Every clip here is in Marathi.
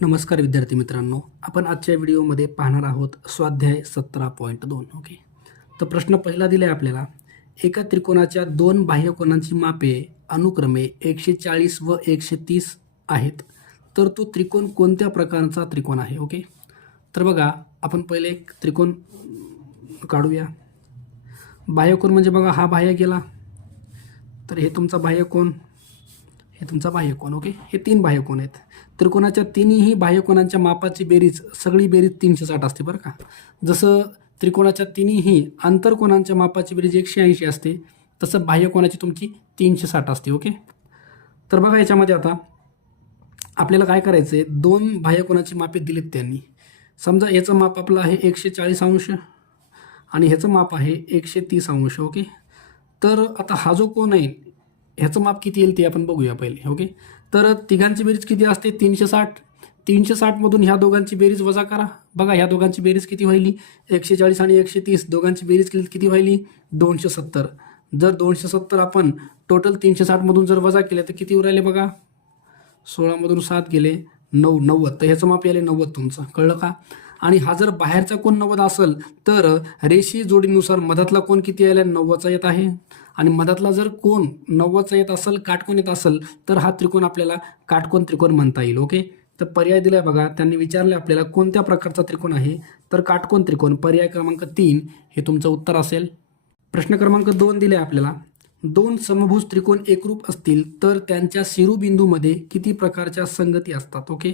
नमस्कार विद्यार्थी मित्रांनो, आपण आजच्या व्हिडिओमध्ये पाहणार आहोत स्वाध्याय 17.2. ओके. तर प्रश्न पहिला दिला आहे आपल्याला, एका त्रिकोणाच्या दोन बाह्यकोनांची मापे अनुक्रमे 140 व 130 आहेत, तर तो त्रिकोण कोणत्या प्रकारचा त्रिकोण आहे. ओके. तर बघा, आपण पहिले एक त्रिकोण काढूया. बाह्यकोन म्हणजे बघा, हा बाह्य गेला तर हे तुमचा बाह्यकोन, हे तुमचा बाह्यकोन. ओके. हे तीन बाह्यकोन आहेत. त्रिकोणाच्या तिन्ही बाह्यकोनांच्या मापाची बेरीज, सगळी बेरीज 360 असते बरं का. जसं त्रिकोणाच्या तिन्ही आंतरकोनांच्या मापाची बेरीज 180 असते, तसं बाह्यकोनाची तुमची 360 असते. ओके. तर बघा, याच्यामध्ये आता आपल्याला काय करायचं आहे, दोन बाह्यकोनाची मापे दिलीत त्यांनी. समजा याचं माप आपलं आहे 140 अंश आणि ह्याचं माप आहे 130 अंश. ओके. तर आता हा जो कोन आहे ह्याचं माप किती येईल ते आपण बघूया पहिले. ओके. तर तिघांची बेरीज किती असते, 360. 360मधून ह्या दोघांची बेरीज वजा करा. बघा, ह्या दोघांची बेरीज किती व्हायली, 140 आणि 130. दोघांची बेरीज किती व्हायली, 270. जर 270 आपण टोटल 360मधून जर वजा केले तर किती उरायले बघा, 16मधून 7 गेले 9, 90. तर ह्याचं माप यायला 90 तुमचं. कळलं का. आणि हा जर बाहेरचा कोन 90 असेल तर रेषीय जोडीनुसार मधातला कोन किती यायला, 90चा येत आहे. आणि मधातला जर कोन 90चा येत असेल, काटकोन येत असेल, तर हा त्रिकोण आपल्याला काटकोन त्रिकोण म्हणता येईल. ओके. तर पर्याय दिलाय बघा, त्यांनी विचारले आपल्याला कोणत्या प्रकारचा त्रिकोण आहे, तर काटकोन त्रिकोण. पर्याय क्रमांक 3 हे तुमचं उत्तर असेल. प्रश्न क्रमांक 2 दिले आपल्याला, दोन समभुज त्रिकोण एकरूप असतील तर त्यांच्या शिरोबिंदूमध्ये किती प्रकारच्या संगती असतात. ओके.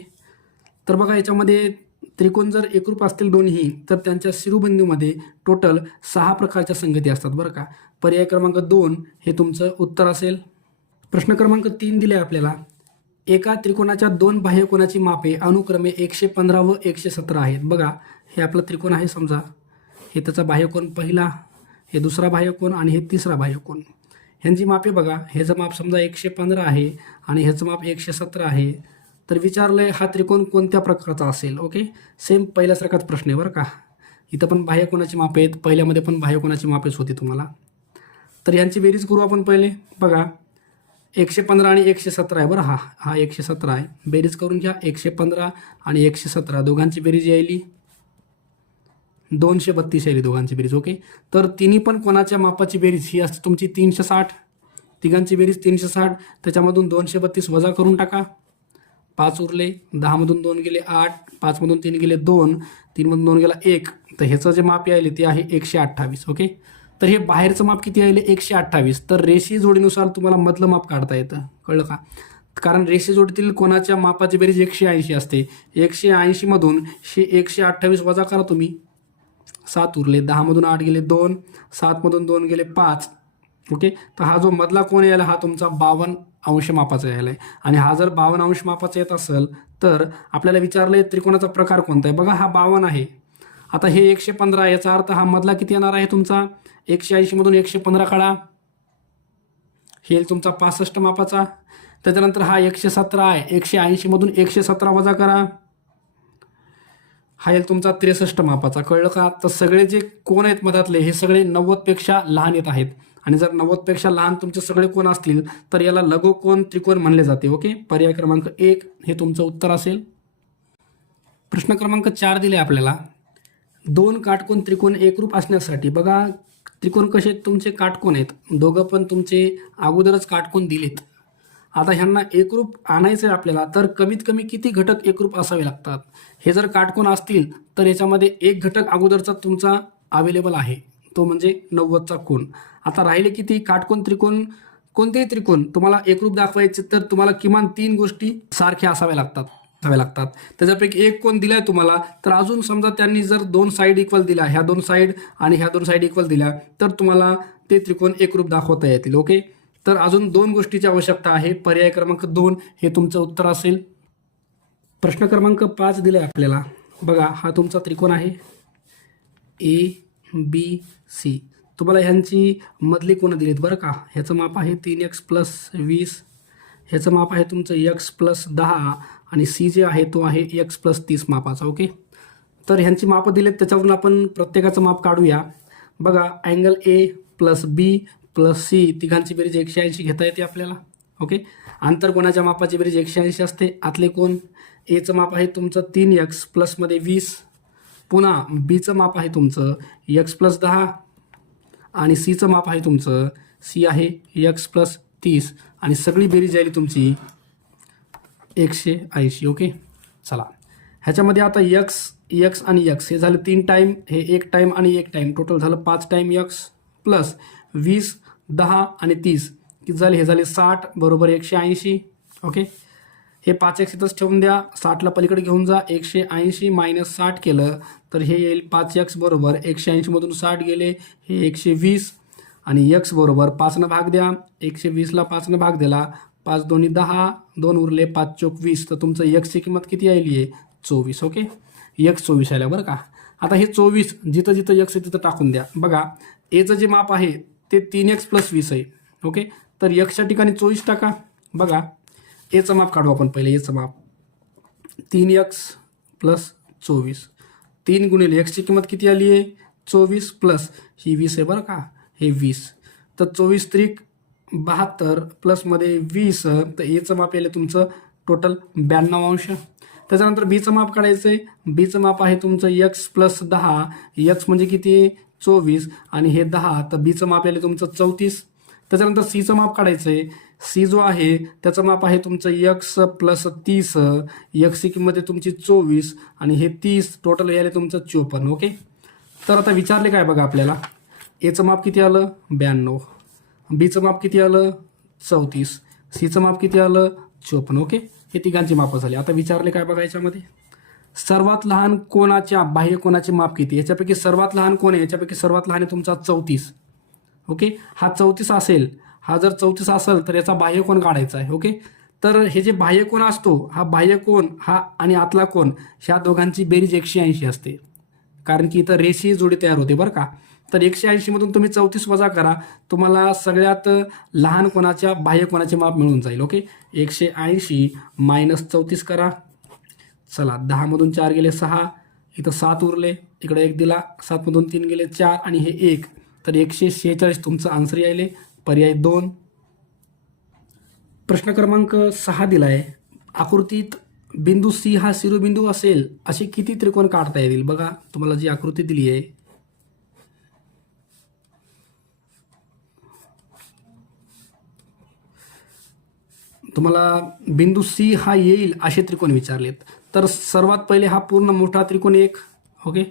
तर बघा, याच्यामध्ये त्रिकोण जर एकरूप असतील दोन्ही, तर त्यांच्या शिरोबिंदूमध्ये टोटल 6 प्रकारच्या संगती असतात बरं का. पर्याय क्रमांक 2 हे तुमचं उत्तर असेल. प्रश्न क्रमांक 3 दिले आपल्याला, एका त्रिकोणाच्या दोन बाह्यकोनाची मापे अनुक्रमे 115 व 117 आहेत. बघा, हे आपलं त्रिकोण आहे समजा, हे त्याचा बाह्यकोन पहिला, हे दुसरा बाह्यकोन आणि हे तिसरा बाह्यकोन. ह्यांची मापे बघा, ह्याचं माप समजा 115 आहे आणि ह्याचं माप 117 आहे. तर विचारलंय हा त्रिकोण कोणत्या प्रकारचा असेल. ओके. सेम पहिल्यासारखाच प्रश्न आहे बरं का. इथं पण बाह्यकोनाची मापे आहेत, पहिल्यामध्ये पण बाह्यकोनाची मापेच होती तुम्हाला. तर यांची बेरीज करू आपण पहिले. बघा, 115 आणि 117 आहे बरं. हा 117 आहे. बेरीज करून घ्या. 115 आणि 117 दोघांची बेरीज यायली 232 यायली दोघांची बेरीज. ओके. तर तिन्ही पण कोणाच्या मापाची बेरीज ही असते तुमची 360. तिघांची बेरीज 360, त्याच्यामधून 232 वजा करून टाका. 5 उरले, 10मधून 2 गेले 8, 5मधून 3 गेले 2, 3मधून 2 गेला 1. तर ह्याचं जे माप यायले ते आहे 128. ओके. तर हे बाहेरचं माप किती यायले, 128. तर रेषीय जोडीनुसार तुम्हाला मधलं माप काढता येतं. कळलं का. कारण रेषीय जोडीतील कोणाच्या मापाची बेरीज 180 असते. 180मधून 128 वजा करा तुम्ही, 7 उरले, 10मधून 8 गेले 2, 7मधून 2 गेले 5. ओके. तर हा जो मधला कोण यायला हा तुमचा 52 अंश मापाचा यायला आहे. आणि हा जर 52 अंश मापाचा येत असेल तर आपल्याला विचारलंय त्रिकोणाचा प्रकार कोणता आहे. बघा, हा 52 आहे. आता हे 115, याचा अर्थ हा मधला किती येणार आहे तुमचा, 180मधून 115 काढा, हे तुमचा 65 मापाचा. त्याच्यानंतर हा 117 आहे, 180मधून 117 वजा करा, हा येईल तुमचा 63 मापाचा. कळलं का. तर सगळे जे कोण आहेत मधातले हे सगळे 90पेक्षा लहान येत आहेत. आणि जर 90पेक्षा लहान तुमचे सगळे कोण असतील तर याला लघुकोन त्रिकोण म्हणले जाते. ओके. पर्याय क्रमांक 1 हे तुमचं उत्तर असेल. प्रश्न क्रमांक 4 दिले आपल्याला, दोन काटकोन त्रिकोण एकरूप असण्यासाठी, बघा त्रिकोण कसे तुमचे काटकोन आहेत, दोघं पण तुमचे अगोदरच काटकोन दिलेत. आता ह्यांना एकरूप आणायचं आहे आपल्याला, तर कमीत कमी किती घटक एकरूप असावे लागतात. हे जर काटकोन असतील तर याच्यामध्ये एक घटक अगोदरचा तुमचा अवेलेबल आहे, तो म्हणजे 90चा कोन. आता राहिले किती काटकोन त्रिकोण. कोणतेही त्रिकोण तुम्हाला एकरूप दाखवायचे तर तुम्हाला किमान 3 गोष्टी सारख्या असाव्या लागतात. त्याच्यापैकी एक कोन दिलाय तुम्हाला, तर अजून समजा त्यांनी जर 2 साईड इक्वल दिल्या, ह्या 2 साईड आणि ह्या 2 साईड इक्वल दिल्या, तर तुम्हाला ते त्रिकोण एकरूप दाखवता येतील. ओके. तर अजून 2 गोष्टीची आवश्यकता आहे. पर्याय क्रमांक 2 हे तुमचं उत्तर असेल. प्रश्न क्रमांक 5 दिले आपल्याला. बघा, हा तुमचा त्रिकोण आहे ABC. तुम्हाला ह्यांची मधली कोणं दिलीत बरं का. ह्याचं माप आहे 3x + 20, ह्याचं माप आहे तुमचं x + 10 आणि C जे आहे तो आहे x + 30 मापाचा. ओके. तर ह्यांची मापं दिलेत, त्याच्यावरून आपण प्रत्येकाचं माप काढूया. बघा, अँगल A + B + C तिघांची बेरीज 180 घेता येते आपल्याला. ओके. आंतरकोनाच्या मापाची बेरीज 180 असते. आतले कोण एचं माप आहे तुमचं 3x प्लसमध्ये 20, पुन्हा बीचं माप आहे तुमचं x प्लस 10 आणि सीचं माप आहे तुमचं सी आहे x प्लस 30 आणि सगळी बेरीज आली तुमची 180. ओके, चला ह्याच्यामध्ये आता x आणि x हे झालं 3 टाईम, हे 1 टाईम आणि 1 टाईम, टोटल झालं 5 टाईम x प्लस 20, 10 आणि 30 किती झाले, हे झाले 60 बरोबर 180. ओके, हे 5x इथंच ठेवून द्या, 60ला पलीकडे घेऊन जा, 180 मायनस 60 केलं तर हे येईल 5x बरोबर 180 मधून 60 गेले हे 120 आणि x बरोबर 5 भाग द्या, 120ला 5 भाग दिला, 5 दोन्ही 10, 2 उरले, 5 चोक 20, तर तुमचं x ची किंमत किती आली आहे 24. ओके, x 24 आल्या बरं का. आता हे 24 जिथं जिथं x आहे तिथं टाकून द्या. बघा एचं जे माप आहे ते 3x प्लस 20 आहे. ओके, तर एक्सच्या ठिकाणी 24 टाका. बघा एचं माप काढू आपण पहिले, एचं माप 3x प्लस 24, 3 गुणिले एक्सची किंमत किती आली आहे 24 प्लस ही 20 आहे बरं का, हे 20, तर 24 त्रिक 72 प्लसमध्ये 20, तर एचं माप येईल तुमचं टोटल 92 अंश. त्याच्यानंतर बीचं माप काढायचं आहे, बीचं माप आहे तुमचं x प्लस 10, x म्हणजे किती आहे 24 आणि हे 10, तर बीचं माप येईल तुमचं 34. त्याच्यानंतर सीचं माप काढायचं आहे, सी जो आहे त्याचं माप आहे तुमचं x प्लस 30, x ची किंमत आहे तुमची 24 आणि हे 30, टोटल यायला तुमचं 54. ओके, तर आता विचारले काय बघा आपल्याला, एचं माप किती आलं 92, बीचं माप किती आलं 34, सीचं माप किती आलं 54. ओके, हे तिघांची मापं झाली. आता विचारले काय बघा याच्यामध्ये, सर्वात लहान कोणाच्या बाह्य कोणाचे माप किती, याच्यापैकी सर्वात लहान कोण आहे, याच्यापैकी सर्वात लहान आहे तुमचा 34. ओके, हा 34 असेल, हा जर 34 असेल तर याचा बाह्य कोण काढायचा आहे. ओके, तर हे जे बाह्य कोण असतो, हा बाह्य कोण हा आणि आतला कोण, ह्या दोघांची बेरीज 180 असते, कारण की इथं रेषीय जोडी तयार होते बरं का. तर 180 मधून तुम्ही 34 वजा करा, तुम्हाला सगळ्यात लहान कोणाच्या बाह्य कोणाचे माप मिळून जाईल. ओके, 180 मायनस 34 करा, चला 10 मधून 4 गेले 6, इथं 7 उरले, इकडे 1 दिला, 7 मधून 3 गेले 4 आणि हे 1, तर 146 तुमचं आन्सर यायले, पर्याय 2. प्रश्न क्रमांक 6 दिलाय, आकृतीत बिंदू सी हा शिरोबिंदू असेल असे किती त्रिकोण काढता येतील. बघा तुम्हाला जी आकृती दिली आहे, तुम्हाला बिंदू सी हा येईल असे त्रिकोण विचारलेत. तर सर्वात पहिले हा पूर्ण मोठा त्रिकोण एक. ओके,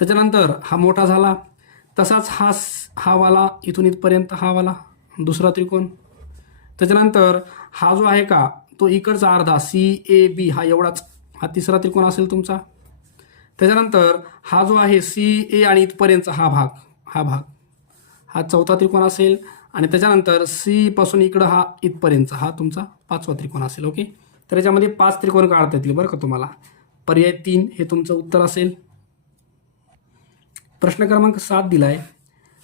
त्याच्यानंतर हा मोठा झाला, तसाच हा वाला इथून इथपर्यंत हा वाला दुसरा त्रिकोण. त्याच्यानंतर हा जो आहे का तो इकडचा अर्धा CAB हा एवढाच, हा तिसरा त्रिकोण असेल तुमचा. त्याच्यानंतर हा जो आहे CA आणि इथपर्यंतचा हा भाग हा चौथा त्रिकोण असेल आणि त्याच्यानंतर C पासून इकडं हा इथपर्यंतचा हा तुमचा 5वा त्रिकोण असेल. ओके, तर याच्यामध्ये 5 त्रिकोण काढता येतील बरं का तुम्हाला. पर्याय 3 हे तुमचं उत्तर असेल. प्रश्न क्रमांक 7 दिलाय,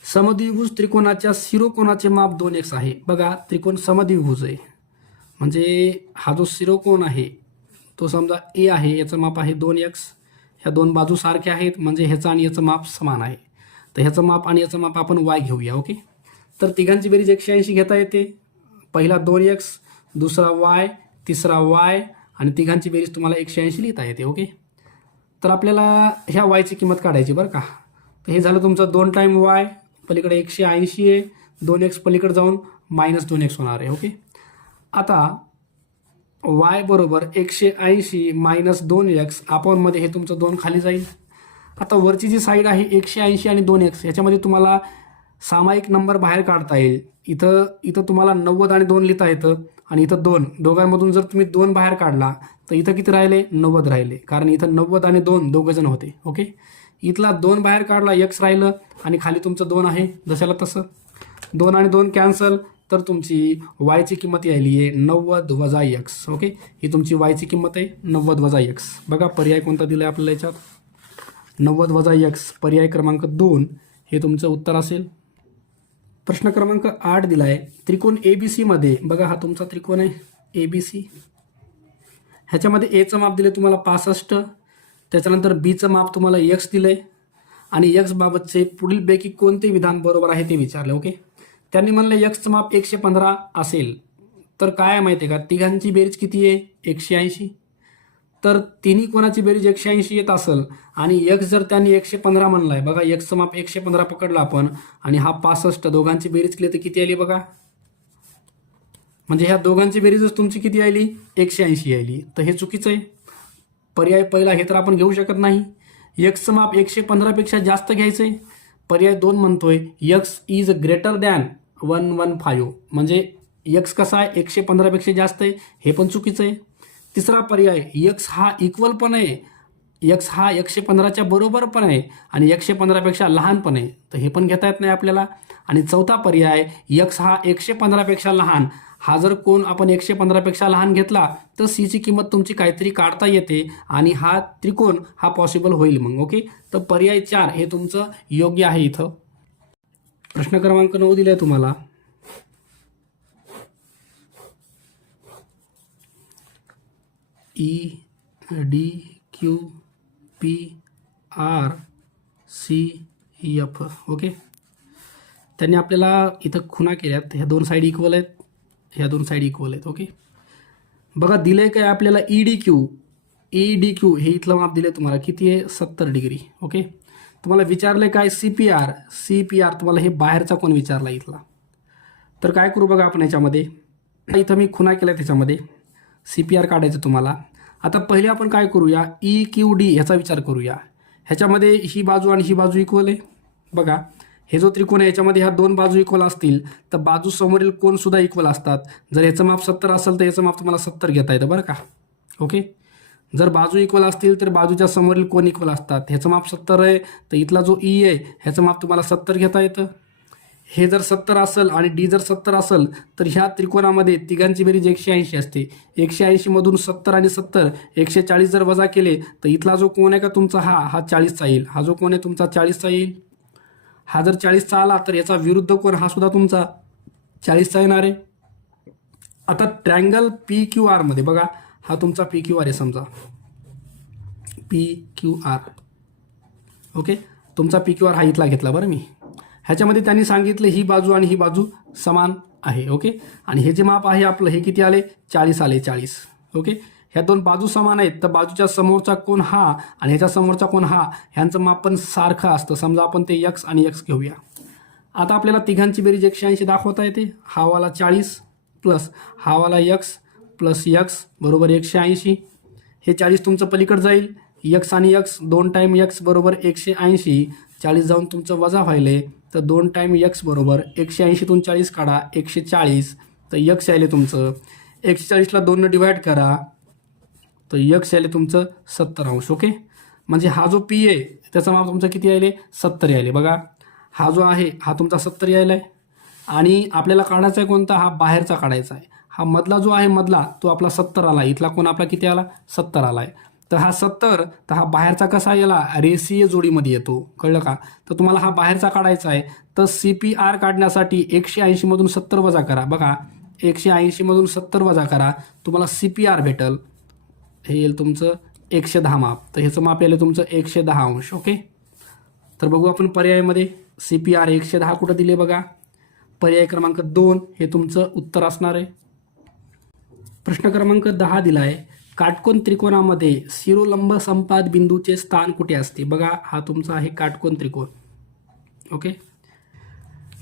समद्विभुज त्रिकोणाच्या शिरोकोणाचे माप 2x आहे. बघा त्रिकोण समद्विभुज आहे म्हणजे हा जो शिरोकोण आहे तो समजा A आहे, याचं माप आहे 2x, ह्या दोन बाजू सारख्या आहेत म्हणजे ह्याचं आणि याचं माप समान आहे, तर ह्याचं माप आणि याचं माप आपण y घेऊया. ओके, तर तिघांची बेरीज 180 घेता येते, पहिला 2x, दुसरा y, तिसरा y आणि तिघांची बेरीज तुम्हाला 180 लिहिता येते. ओके, तर आपल्याला ह्या y ची किंमत काढायची बरं का. तर हे झालं तुमचं 2 टाईम y, पलीकडे 180 आहे, 2x पलीकडे जाऊन मायनस 2x होणार आहे. ओके, आता y बरोबर 180 मायनस 2x, आपणमध्ये हे तुमचं 2 खाली जाईल. आता वरची जी साईड आहे 180 आणि 2x, याच्यामध्ये तुम्हाला सामायिक नंबर बाहेर काढता येईल. इथं तुम्हाला 90 आणि 2 लिहिता येतं आणि इथं 2, दोघांमधून जर तुम्ही 2 बाहेर काढला तर इथं किती राहिले 90 राहिले, कारण इथं 90 आणि 2 दोघंजण होते. ओके, इथला 2 बाहेर काढला, x राहिलं आणि खाली तुमचं 2 आहे जशाला तसं, 2 आणि 2 कॅन्सल, तर तुमची y ची किंमत यायली आहे 90 वजा x. ओके, ही तुमची y ची किंमत आहे 90 वजा x. बघा पर्याय कोणता दिला आहे आपल्याला याच्यात 90 वजा x, पर्याय क्रमांक 2 हे तुमचं उत्तर असेल. प्रश्न क्रमांक 8 दिला आहे, त्रिकोण ABC मध्ये, बघा हा तुमचा त्रिकोण आहे ABC, ह्याच्यामध्ये एचं माप दिले तुम्हाला 65, त्याच्यानंतर बीचं माप तुम्हाला x दिलंय आणि x बाबतचे पुढीलपैकी कोणते विधान बरोबर आहे ते विचारले. ओके, त्यांनी म्हणलं एक्सचं माप 115 असेल तर काय माहिती आहे का, तिघांची बेरीज किती आहे 180, तर तिन्ही कोणाची बेरीज 180 येत असेल आणि x जर त्यांनी 115 म्हणलाय, बघा x माप 115 पकडला आपण आणि हा 65, दोघांची बेरीज केली तर किती आली बघा, म्हणजे ह्या दोघांची बेरीजच तुमची किती आली, 180 आली. तर हे चुकीचं आहे. पर्याय पहिला हे तर आपण घेऊ शकत नाही. x माप 115 पेक्षा जास्त घ्यायचंय. पर्याय 2 म्हणतोय x इज ग्रेटर दॅन 115, म्हणजे x कसा आहे 115 पेक्षा जास्त आहे, हे पण चुकीचं आहे. तिसरा पर्याय x हा इक्वल पण आहे, x हा 115च्या बरोबर पण आहे आणि 115 पेक्षा लहान पण आहे, तर हे पण घेता येत नाही आपल्याला. आणि चौथा पर्याय x हा 115 पेक्षा लहान, हा जर कोण आपण 115 पेक्षा लहान घेतला तर c ची किंमत तुमची काहीतरी काढता येते आणि हा त्रिकोण हा पॉसिबल होईल मग. ओके, तर पर्याय 4 हे तुमचं योग्य आहे. इथं प्रश्न क्रमांक 9 दिलाय तुम्हाला. E D Q P R C F. Okay, त्यांनी आपल्याला इथं खुणा केल्यात, ह्या दोन साईड इक्वल आहेत, ह्या दोन साईड इक्वल आहेत. ओके, बघा दिलंय काय आपल्याला डी क्यू हे इथलं माप दिले तुम्हाला किती आहे, 70 डिग्री. ओके, तुम्हाला विचारलंय काय, सी पी आर तुम्हाला हे बाहेरचा कोण विचारला इथला. तर काय करू बघा आपण याच्यामध्ये, इथं मी खुणा केला त्याच्यामध्ये CPR काढायचं तुम्हाला. आता पहिले आपण काय करूया, EQD ह्याचा विचार करूया. ह्याच्यामध्ये ही बाजू आणि ही बाजू इक्वल आहे. बघा हे जो त्रिकोण आहे याच्यामध्ये ह्या दोन बाजू इक्वल असतील तर बाजू समोरील कोण सुद्धा इक्वल असतात. जर ह्याचं माप 70 असेल तर याचं माप तुम्हाला 70 घेता येतं बरं का. ओके, जर बाजू इक्वल असतील तर बाजूच्या समोरील कोण इक्वल असतात. ह्याचं माप 70 आहे तर इथला जो E आहे ह्याचं माप तुम्हाला 70 घेता येतं. हे जर 70 असेल आणि D जर 70 असेल तर ह्या त्रिकोणामध्ये तिघांची बेरीज 180 असते. 180 मधून 70 आणि 70 140 जर वजा केले तर इथला जो कोण आहे का तुमचा हा 40चा येईल. हा जो कोण आहे तुमचा 40चा येईल. हा जर 40चा आला तर याचा विरुद्ध कोण हा सुद्धा तुमचा 40चा येणार आहे. आता ट्रँगल PQR मध्ये बघा, हा तुमचा PQR आहे समजा, PQR. ओके, तुमचा PQR हा इथला घेतला बरं मी. ह्याच्यामध्ये त्यांनी सांगितलं ही बाजू आणि ही बाजू समान आहे. ओके, आणि हे जे माप आहे आपलं हे किती आले, 40 आले, 40. ओके, ह्या दोन बाजू समान आहेत तर बाजूच्या समोरचा कोण हा आणि ह्याच्या समोरचा कोण हा, ह्यांचं माप पण सारखं असतं. समजा आपण ते x आणि x घेऊया. आता आपल्याला तिघांची बेरीज 180 दाखवता येते. हा वाला 40 प्लस हा वाला x प्लस x बरोबर 180. हे 40 तुमचं पलीकडे जाईल, x आणि x 2 टाईम x बरोबर 180. 40 जाऊन तुमचं वजा व्हायले तर 2 टाईम x बरोबर 180तून 40 काढा 140, तर x आले तुमचं. 140ला 2ने डिवाइड करा तर x आले तुमचं 70 अंश. ओके, म्हणजे हा जो P आहे त्याचा माप तुमचं किती आले, 70 आले. बघा हा जो आहे हा तुमचा 70 यायला आहे आणि आपल्याला काढायचा आहे कोणता, हा बाहेरचा काढायचा आहे. हा मधला जो आहे मधला तो आपला 70 आला. इथला कोण आपला किती आला, 70 आलाय. तर हा 70, तर हा बाहेरचा कसा याला रेषीय जोडीमध्ये येतो, कळलं का. तर तुम्हाला हा बाहेरचा काढायचा आहे तर CPR काढण्यासाठी 180 मधून 70 वजा करा. बघा 180 मधून 70 वजा करा, तुम्हाला CPR भेटल. हे येईल तुमचं 110 माप. तर ह्याचं माप येईल तुमचं 110 अंश. ओके, तर बघू आपण पर्यायामध्ये CPR 110 कुठं दिले बघा. पर्याय क्रमांक 2 हे तुमचं उत्तर असणार आहे. प्रश्न क्रमांक 10 दिला आहे, काटकोन त्रिकोणामध्ये शिरोलंब संपाद बिंदूचे स्थान कुठे असते. बघा हा तुमचा आहे काटकोन त्रिकोण. ओके,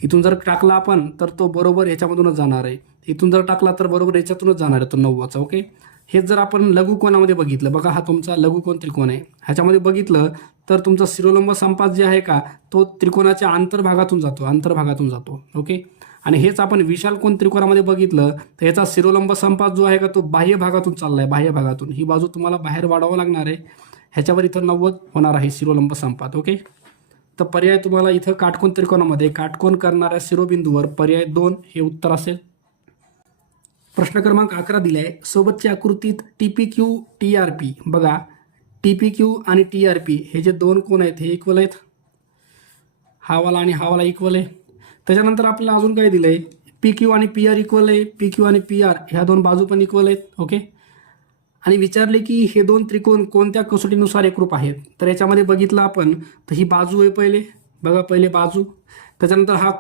इथून जर टाकला आपण तर तो बरोबर ह्याच्यामधूनच जाणार आहे. इथून जर टाकला तर बरोबर याच्यातूनच जाणार आहे तो 9चा. ओके, हेच जर आपण लघुकोणामध्ये बघितलं, बघा हा तुमचा लघुकोन त्रिकोण आहे, ह्याच्यामध्ये बघितलं तर तुमचा शिरोलंब संपाद जे आहे का तो त्रिकोणाच्या अंतर्भागातून जातो. ओके, आणि हेच आपण विशाल कोन त्रिकोणामध्ये बघितलं तर ह्याचा शिरोलंब संपाद जो आहे का तो बाह्य भागातून चाललाय, बाह्य भागातून. ही बाजू तुम्हाला बाहेर वाढवावं लागणार आहे. ह्याच्यावर इथं 90 होणार आहे शिरोलंब संपाद. ओके, तर पर्याय तुम्हाला इथं काटकोन त्रिकोणामध्ये काटकोन करणाऱ्या शिरोबिंदूवर पर्याय 2 हे उत्तर असेल. प्रश्न क्रमांक 11 दिलाय, सोबतच्या आकृतीत TPQ TRP. बघा TPQ आणि TRP हे जे दोन कोण आहेत हे इक्वल आहेत. हा वाला आणि हा वाला इक्वल आहे. त्याच्यानंतर आपल्याला अजून काय दिलंय, PQ आणि PR इक्वल आहे. PQ आणि PR ह्या दोन बाजू पण इक्वल आहेत. ओके, आणि विचारले की हे दोन त्रिकोण कोणत्या कसोटीनुसार एकरूप आहेत. तर याच्यामध्ये बघितलं आपण तर ही बाजू आहे पहिले, बघा पहिले बाजू, त्याच्यानंतर हा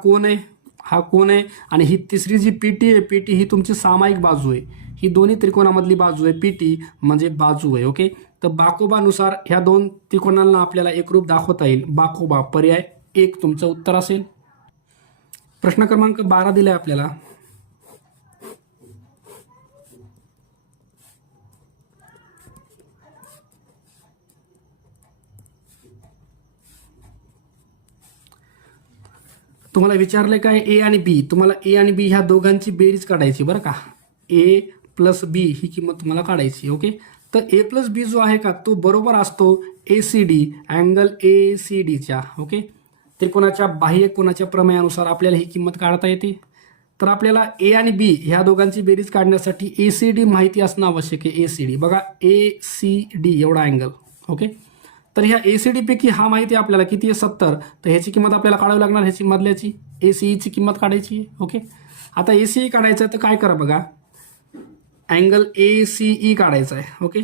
कोण आहे आणि ही तिसरी जी PT आहे, PT ही तुमची सामायिक बाजू आहे. ही दोन्ही त्रिकोणामधली बाजू आहे PT म्हणजे बाजू आहे. ओके, तर बाकोबानुसार ह्या दोन त्रिकोणांना आपल्याला एकरूप दाखवता येईल. बाकोबा पर्याय 1 तुमचं उत्तर असेल. प्रश्न क्रमांक 12 दिलाय आपल्याला. तुम्हाला विचारलंय काय A आणि B. तुम्हाला A आणि B ह्या दोघांची बेरीज काढायची बरं का. A प्लस B ही किंमत तुम्हाला काढायची. ओके, तर A प्लस B जो आहे का तो बरोबर असतो ACD अँगल ACDच्या. ओके, त्रिकोणाच्या बाह्य कोनाच्या प्रमेयानुसार आपल्याला ही किंमत काढता येते. तर आपल्याला A आणि B ह्या दोघांची बेरीज काढण्यासाठी ACD माहिती असणं आवश्यक आहे. ACD बघा, ACD एवढा अँगल. ओके, तर ह्या ACD पैकी हा माहिती आहे आपल्याला किती आहे 70. तर ह्याची किंमत आपल्याला काढावी लागणार, ह्याची मधल्याची ACEची किंमत काढायची आहे. ओके, आता ACE काढायचं आहे तर काय करा बघा, अँगल ACE काढायचा आहे. ओके,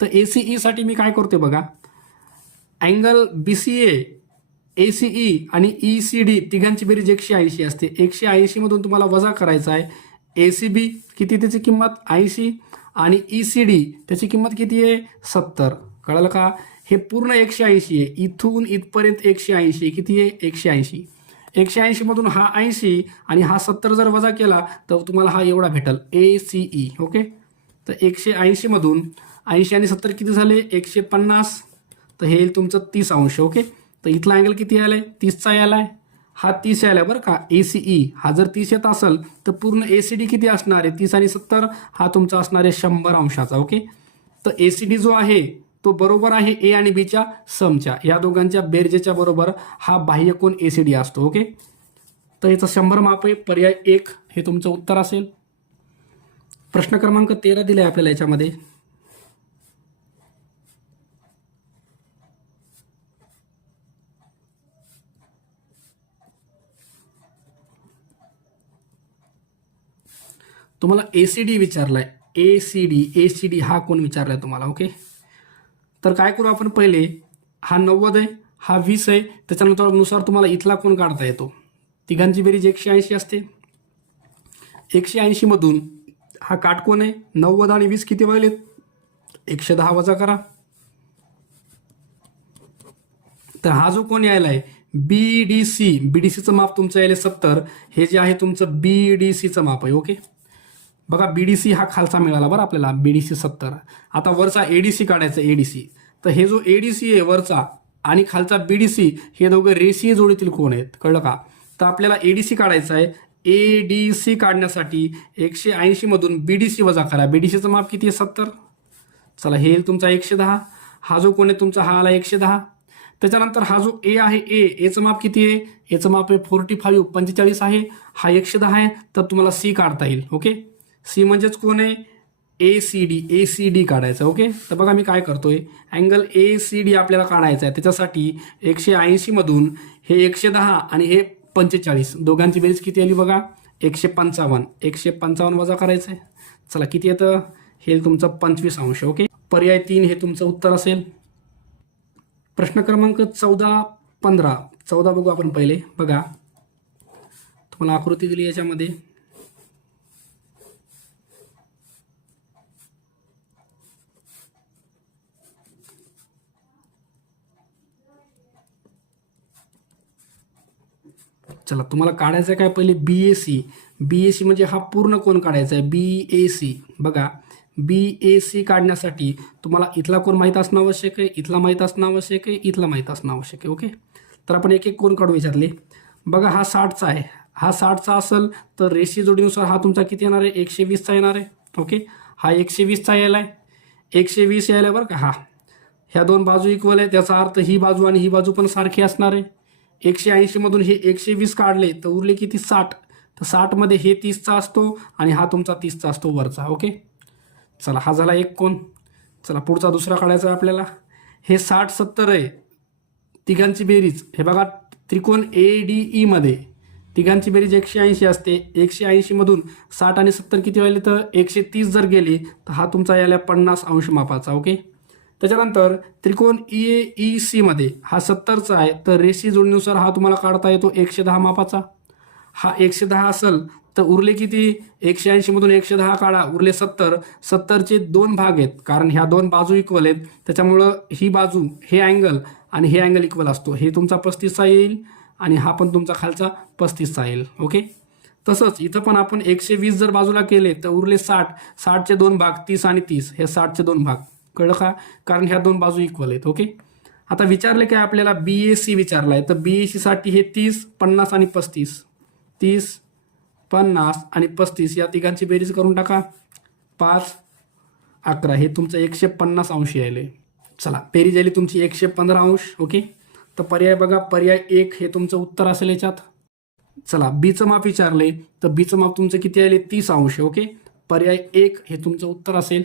तर ACE साठी मी काय करतोय बघा, अँगल BCA ACE आणि ECD तिघांची बेरीज 180 असते. 180 मधून तुम्हाला वजा करायचा आहे ACB किती त्याची किंमत 80 आणि ECD त्याची किंमत किती आहे 70. कळलं का, हे पूर्ण 180 आहे, इथून इथपर्यंत 180 किती आहे 180. 180 मधून हा 80 आणि हा 70 जर वजा केला तर तुम्हाला हा एवढा भेटल ACE. ओके, तर 180 मधून 80 आणि 70 किती झाले 150. तर हे येईल तुमचं 30 अंश. ओके, तर इथला अँगल किती आलाय 30चा यालाय, हा 30 यालाय बरं का. ACE हा जर 30 येत असेल तर पूर्ण ACD किती असणार आहे 30 आणि 70 हा तुमचा असणार आहे 100 अंशाचा. ओके, तर ACD जो आहे तो बरोबर आहे A आणि Bच्या समच्या, या दोघांच्या बेरजेच्या बरोबर हा बाह्य कोन ACD असतो. ओके, तर याचं 100 माप आहे, पर्याय 1 हे तुमचं उत्तर असेल. प्रश्न क्रमांक 13 दिलाय आपल्याला याच्यामध्ये. तुम्हाला ACD विचारलाय, ACD हा कोण विचारलाय तुम्हाला. ओके, तर काय करू आपण, पहिले हा 90 आहे, हा 20 आहे, त्याच्यानंतर नुसार तुम्हाला इथला कोण काढता येतो. तिघांची बेरीज 180 असते. 180 मधून हा काटकोन आहे 90 आणि 20 किती व्हायलेत 110 वजा करा. तर हा जो कोण यायला आहे BDCचं माप तुमचं यायला 70. हे जे आहे तुमचं BDCचं माप आहे. ओके, बघा BDC हा खालचा मिळाला बरं आपल्याला, BDC 70. आता वरचा ADC काढायचा ADC. तर हे जो ADC आहे वरचा आणि खालचा BDC हे दोघं रेषीय जोडीतील कोण आहेत, कळलं का. तर आपल्याला ADC काढायचा आहे. ADC काढण्यासाठी 180 मधून BDC वजा करा. BDCचं माप किती आहे 70. चला, हे येईल तुमचा 110. हा जो कोण आहे तुमचा हा आला 110. त्याच्यानंतर हा जो A आहे याचं माप किती आहे, याचं माप आहे 45 आहे, हा 110 आहे. तर तुम्हाला C काढता येईल. ओके, C म्हणजेच कोण आहे ACD काढायचं. ओके, तर बघा मी काय करतोय, अँगल ACD आपल्याला काढायचा आहे. त्याच्यासाठी 180 मधून हे 110 आणि हे 45 दोघांची बेरीज किती आली बघा 155 वजा करायचं आहे. चला किती येतं, हे तुमचं 25 अंश. ओके, पर्याय 3 हे तुमचं उत्तर असेल. प्रश्न क्रमांक 14 बघू आपण पहिले. बघा तुम्हाला आकृती दिली याच्यामध्ये. चला, तुम्हाला काढायचं काय पहिले BAC म्हणजे हा पूर्ण कोण काढायचा आहे BAC. बघा BAC काढण्यासाठी तुम्हाला इथला कोण माहीत असणं आवश्यक आहे, इथला माहीत असणं आवश्यक आहे, इथला माहीत असणं आवश्यक आहे. ओके, तर आपण एक एक कोण काढू याच्यातले. बघा हा 60चा आहे, हा 60चा असेल तर रेषीय जोडीनुसार हा तुमचा किती येणार आहे 120चा येणार आहे. ओके, हा 120चा यायला आहे, 120 यायला बरं का. ह्या दोन बाजू इक्वल आहे, त्याचा अर्थ ही बाजू आणि ही बाजू पण सारखी असणार आहे. 180 मधून हे 120 काढले तर उरले किती 60. तर 60 मध्ये हे 30चा असतो आणि हा तुमचा 30चा असतो वरचा. ओके, चला हा झाला एक कोण. चला पुढचा दुसरा काढायचा आहे आपल्याला. हे 60 70 आहे, तिघांची बेरीज हे बघा त्रिकोण ADE मध्ये तिघांची बेरीज 180 असते. 180 मधून 60 आणि 70 किती व्हायले तर 130 जर गेली तर हा तुमचा यायला 50 अंश मापाचा. ओके, त्याच्यानंतर त्रिकोण EAEC मध्ये हा 70चा आहे, तर रेषीय जोडीनुसार हा तुम्हाला काढता येतो 110 मापाचा. हा 110 असेल तर उरले किती? 180 मधून 110 काढा, उरले 70. 70चे 2 भाग आहेत, कारण ह्या 2 बाजू इक्वल आहेत, त्याच्यामुळं ही बाजू, हे अँगल आणि हे अँगल इक्वल असतो. हे तुमचा 35चा येईल आणि हा पण तुमचा खालचा 35चा येईल. ओके. तसंच इथं पण आपण 120 जर बाजूला केले तर उरले 60. 60चे 2 भाग, 30 आणि 30, हे 60चे 2 भाग. कळलं का? कारण ह्या 2 बाजू इक्वल आहेत. ओके. आता विचारले काय आपल्याला? BAC विचारला आहे. तर BAC साठी हे 30, 50 आणि 35. 30, 50 आणि 35 या तिघांची बेरीज करून टाका. 5, 11 हे तुमचं 150 अंश यायले. चला, बेरीज आली तुमची 115 अंश. ओके. तर पर्याय बघा, पर्याय 1 हे तुमचं उत्तर असेल याच्यात. चला, बीचं माप विचारले तर बीचं माप तुमचं किती आले? 30 अंश. ओके. पर्याय 1 हे तुमचं उत्तर असेल.